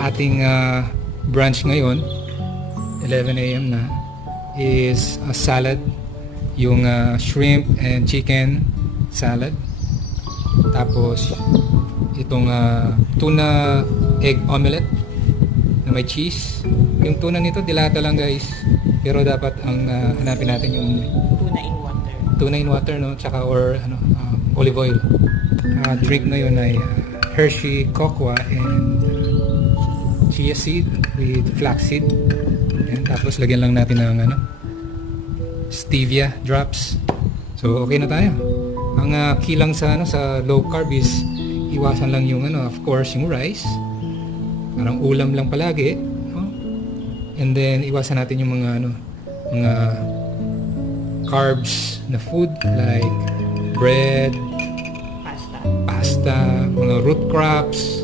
ating brunch ngayon, 11 a.m. na, is a salad. Yung shrimp and chicken salad. Tapos, itong tuna egg omelette na may cheese. Yung tuna nito, dilata lang guys. Pero dapat ang hanapin natin yung Tuna in water. tuna in water, no? Tsaka olive oil. Drink na yun ay Hershey Cocoa and chia seed with flaxseed. Ayan, tapos lagyan lang natin ng stevia drops. So okay na tayo. Ang key lang sa sa low carb is iwasan lang yung of course yung rice. Parang ulam lang palagi, no? And then iwasan natin yung mga carbs na food like bread, Pasta. pasta, mga root crops,